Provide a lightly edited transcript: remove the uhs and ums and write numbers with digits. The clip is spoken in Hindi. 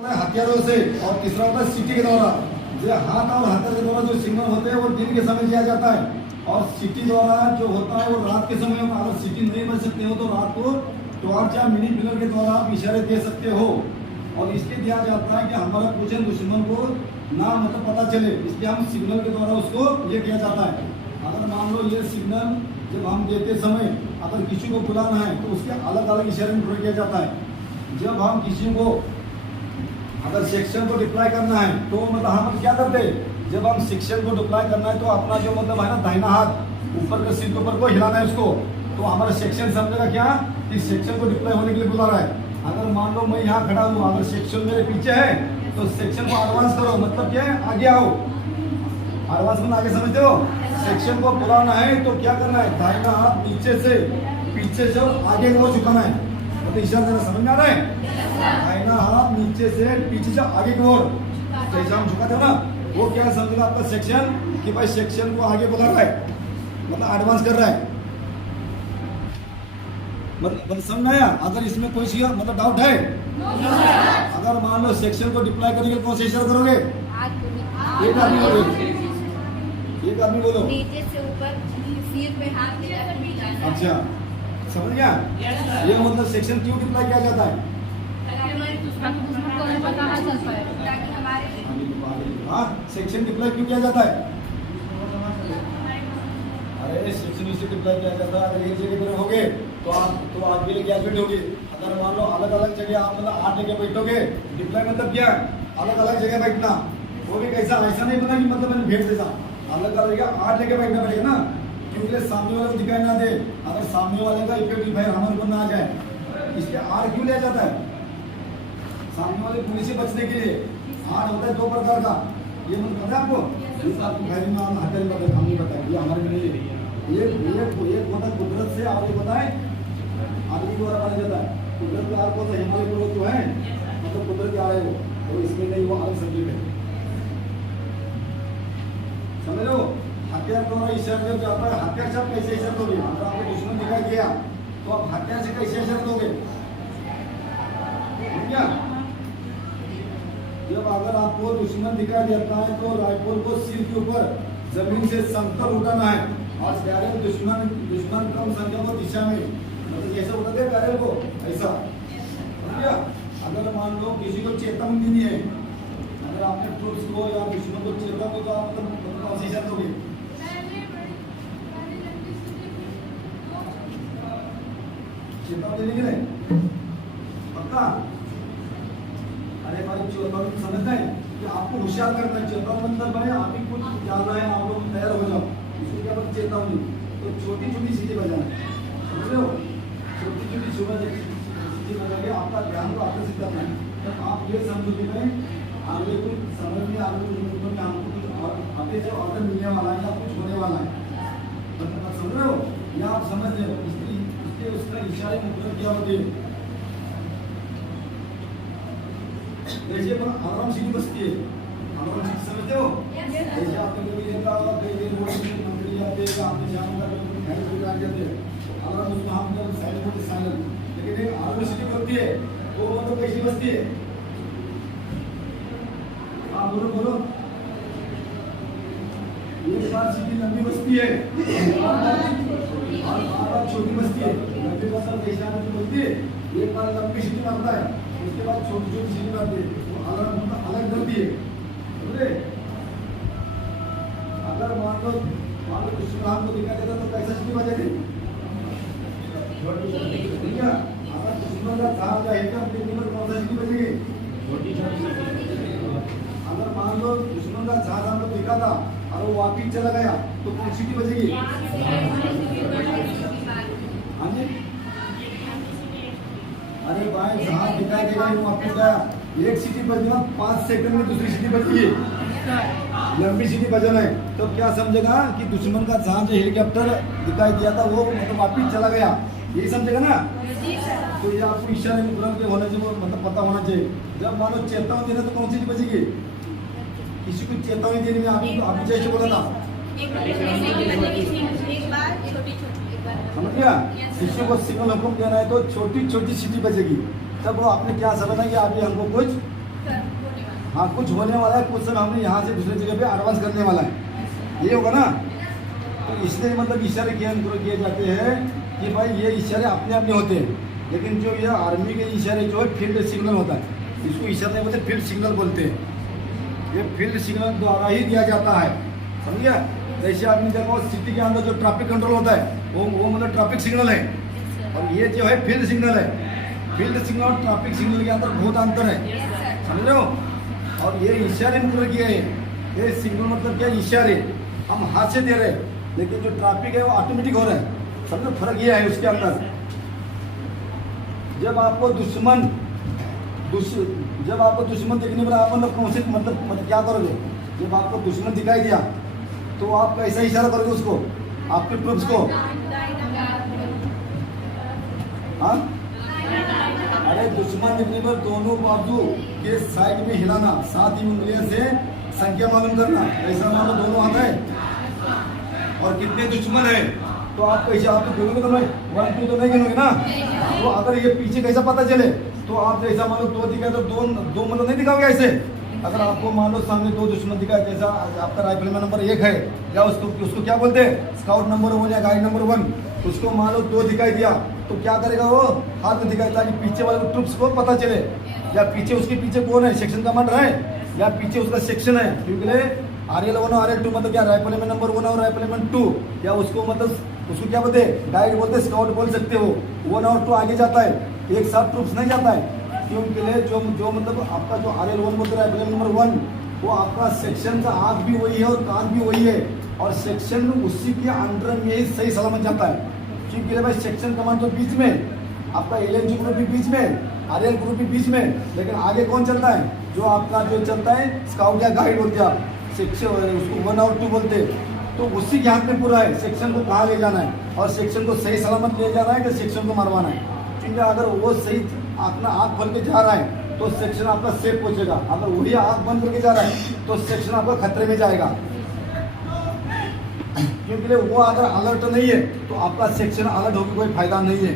होता है हथियारों से और तीसरा होता है सिटी के द्वारा। जो हाथ और हथियार के द्वारा जो सिग्नल होते हैं वो दिन के समय दिया जाता है, और सिटी द्वारा जो होता है वो रात के समय में। अगर सिटी नहीं बज सकते हो तो रात को टॉर्च या मिनी पिलर के द्वारा आप इशारे दे सकते हो, और इसलिए दिया जाता है कि हमारा पोजीशन दुश्मन को ना मतलब पता चले, इसलिए हम सिग्नल के द्वारा उसको ये किया जाता है। अगर मान लो ये सिग्नल जब हम देते समय अगर किसी को बुलाना है तो उसके अलग अलग इशारे में प्रयोग किया जाता है। जब हम किसी को अगर सेक्शन को डिप्लॉय करना है तो मतलब हम क्या करते हैं, जब हम सेक्शन को डिप्लॉय करना है तो अपना जो मतलब है ना दाहिना हाथ ऊपर के सिर के ऊपर को हिलाना है उसको, तो हमारा सेक्शन समझेगा क्या कि सेक्शन को डिप्लॉय होने के लिए बुला रहा है। अगर मान लो मैं यहाँ खड़ा हूँ, अगर सेक्शन मेरे पीछे है तो सेक्शन को एडवांस करो, मतलब क्या है आगे आओ। एडवांस में आगे समझते हो, सेक्शन को बुलाना है तो क्या करना है, दाहिना हाथ नीचे से पीछे से आगे को झुकाना है, मतलब इशारा देना। समझ में आ रहा है, दाहिना हाथ नीचे से पीछे से आगे की ओर जैसे हम झुकाते हो ना, वो क्या समझेगा आपका सेक्शन कि भाई सेक्शन को आगे बुला रहा है, मतलब एडवांस कर रहा है। मतलब समझ में आया। अगर इसमें कोई चीज मतलब डाउट है, अगर मान लो सेक्शन को डिप्लॉय करेंगे कौन से इशारा करोगे, एक आदमी बोलो, एक आदमी बोलो, नीचे से ऊपर सिर पे हाथ लेकर। अच्छा समझ गया। ये मतलब सेक्शन क्यों डिप्लॉय किया जाता है, हाँ सेक्शन डिप्लॉय क्यों किया जाता है। अरे सेक्शन इसलिए डिप्लॉय किया जाता है, अगर एक जगह पर होगे तो आपके लिए क्या फिट होगी। अगर मान लो अलग अलग जगह आप मतलब 8 जगह बैठोगे, डिप्लॉय मतलब क्या अलग अलग जगह बैठना, वो भी कैसा ऐसा नहीं बना कि मतलब मैंने भेज देता, अलग अलग जगह 8 जगह बैठना पड़ेगा ना, क्योंकि सामने वाले को दिखाई ना दे, अगर सामने वाले का इफेक्ट भाई हमारे ऊपर ना आ जाए, इसलिए 8 क्यों लिया जाता है, सामने वाले पुलिस से बचने के लिए। 8 होता है 2 प्रकार का, ये मतलब पता है आपको, आपको घर में हथियार बता हम नहीं बताए, ये हमारे में नहीं है। एक होता है कुदरत से, और एक होता है आदमी द्वारा बनाया जाता है। कुदरत के आर को तो हिमालय पर्वत जो है मतलब कुदरत के आ रहे हो, तो इसमें नहीं, वो अलग सब्जेक्ट है, समझ लो। हथियार द्वारा इशारा जब जाता है, हथियार से आप कैसे इशारा दोगे, अगर आपको दुश्मन दिखाई दिया तो आप हथियार से कैसे इशारा दोगे, क्या जब अगर आपको दुश्मन दिखाई देता है तो राइफल को सिर के ऊपर जमीन से समतल उठाना है, और बैरल दुश्मन कम संख्या को दिशा में मतलब ऐसे उठाते हैं बैरल को ऐसा, समझिए। अगर मान लो किसी को चेतावनी देनी है, अगर आपने ट्रूप्स को या दुश्मन को चेतावनी तो आप कौन सी इशारा दोगे, चेतावनी देने के लिए पक्का। अरे भाई चेतावनी समझते हैं कि आपको होशियार करना है, चेतावनी मतलब है अभी कुछ जाना है, आप लोग तैयार हो जाओ, इसको क्या बोलते चेतावनी। तो छोटी छोटी चीजें बजाना, समझ लो, छोटी छोटी चीजें बजा के आपका ध्यान को आकर्षित करना है। तो आप ये समझो कि भाई आगे कुछ समझ में आगे कुछ हमको कुछ आगे से ऑर्डर मिलने वाला है या कुछ होने वाला है, मतलब समझ रहे हो या आप समझते हो, इसलिए उसका इशारे मुद्रा क्या होती है। जैसे अलार्म सीटी बजती है, अलार्म सीटी समझते हो, जैसे आपने कभी देखा होगा कई देर मंत्री जाते हैं, आपने जान जाते हैं अलार्म, उसमें हम जब साइलेंट होते साइलेंट, लेकिन एक अलार्म सीटी बजती है तो मतलब कैसी बजती है, आप बोलो बोलो, एक बार सीटी लंबी बजती है और बार छोटी बजती है, लंबी बजती है, एक बार लंबी सीटी मारता है उसके बाद छोटी छोटी सीटी मारती है, वो अलार्म अलग करती है, समझे। अगर मान लो दुश्मन को दिखा देता तो कैसा सीटी बजेगी, ठीक है। अगर दुश्मन का जहाज या हेलीकॉप्टर देखने पर कौन सा सीटी बजेगी, अगर मान लो दुश्मन का जहाज हम लोग दिखा था और वो वापिस चला गया तो कौन सीटी बजेगी, हाँ जी। अरे भाई जहाज दिखाई देगा वो वापिस गया, एक सीटी बजना 5 सेकंड में दूसरी सीटी बजेगी, लंबी सीटी बजाना है, तो क्या समझेगा कि दुश्मन का जहाज हेलीकॉप्टर दिखाई दिया था वो मतलब वापिस चला गया, यही समझेगा ना। तो ये आपको इशारे में तुरंत होना चाहिए, मतलब पता होना चाहिए। जब मानो चेतावनी देना तो कौन सी बजेगी, किसी को चेतावनी देने में आपको जैसे बोला था, समझ गया, किसी को सिग्नल हुक्म देना है तो छोटी छोटी सीटी बजेगी, तब वो आपने क्या समझना कि अभी हमको कुछ हाँ कुछ होने वाला है, कुछ समय हमने यहाँ से दूसरी जगह पे एडवांस करने वाला है, ये होगा ना। तो इसलिए मतलब इशारे किए जाते हैं कि भाई ये इशारे अपने अपने होते हैं, लेकिन जो ये आर्मी के इशारे जो है फील्ड सिग्नल होता है, इसको इशारे नहीं बोलते, फील्ड सिग्नल बोलते हैं। ये फील्ड सिग्नल द्वारा ही दिया जाता है, समझ गया। जैसे आपने देखो सिटी के अंदर जो ट्रैफिक कंट्रोल होता है वो मतलब ट्रैफिक सिग्नल है, और ये जो है फील्ड सिग्नल है। फील्ड सिग्नल और ट्रैफिक सिग्नल के अंदर बहुत अंतर है, समझ रहे हो। और ये इशारे मतलब क्या है, ये सिग्नल मतलब क्या है, इशारे हम हाथ से दे रहे हैं, लेकिन जो ट्रैफिक है वो ऑटोमेटिक हो रहा है, समझो फर्क ये है उसके अंदर। जब आपको दुश्मन देखने पर आप मतलब कौन से मतलब क्या करोगे, जब आपको दुश्मन दिखाई दिया तो आप कैसा इशारा करोगे उसको, आपके ट्रूप्स को, हाँ। अरे दुश्मन दिखने पर दोनों बाजू के साइड में हिलाना, 7 उंगलियों से संख्या मालूम करना, ऐसा मानो दोनों हाथ है और कितने दुश्मन है, तो आप कैसे, आप तो गिनोगे तो नहीं, 1 2 तो नहीं गिनोगे ना। तो अगर ये पीछे कैसा पता चले, तो आप जैसा मानो 2 दिखाए तो दो मतलब नहीं दिखाओगे ऐसे। अगर आपको मान लो सामने 2 दुश्मन दिखाए, जैसा आपका राइफलमैन नंबर 1 है, या उसको क्या बोलते हैं, स्काउट नंबर 1 या गाइड नंबर 1, उसको मान लो 2 दिखाई दिया तो क्या करेगा वो, हाथ में दिखाई, ताकि पीछे वाले ट्रूप्स को पता चले, या पीछे उसके पीछे कौन है, सेक्शन कमांडर है, या पीछे उसका सेक्शन है, क्योंकि RL1 और RL2 मतलब क्या, राइफलमैन नंबर 1 और राइफलमैन 2, या उसको मतलब उसको क्या बोलते हैं, गाइड बोलते हैं, स्काउट बोल सकते हो। 1 और 2 आगे जाता है, एक साथ ट्रूप्स नहीं जाता है, क्योंकि जो मतलब आपका जो RL1 बोलते हैं, राइफलमैन नंबर 1, वो आपका सेक्शन का आँख भी वही है और कान भी वही है, और सेक्शन उसी के अंडर में ही सही सलामत जाता है, क्योंकि भाई सेक्शन कमांड तो बीच में, आपका LNG ग्रुप भी बीच में, RL ग्रुप भी बीच में, लेकिन आगे कौन चलता है, जो आपका जो चलता है स्काउट या गाइड बोलते हैं, सेक्शन उसको 1 और 2 बोलते हैं। तो उसी के हाथ में पूरा है, सेक्शन को कहाँ ले जाना है और सेक्शन को सही सलामत ले जाना है कि सेक्शन को मारवाना है, क्योंकि अगर वो सही अपना आँख खोल के जा रहा है तो सेक्शन आपका सेफ पहुंचेगा, अगर वही आँख बंद करके जा रहा है तो सेक्शन आपका खतरे में जाएगा, क्योंकि वो अगर अलर्ट नहीं है तो आपका सेक्शन अलर्ट होकर कोई फायदा नहीं है।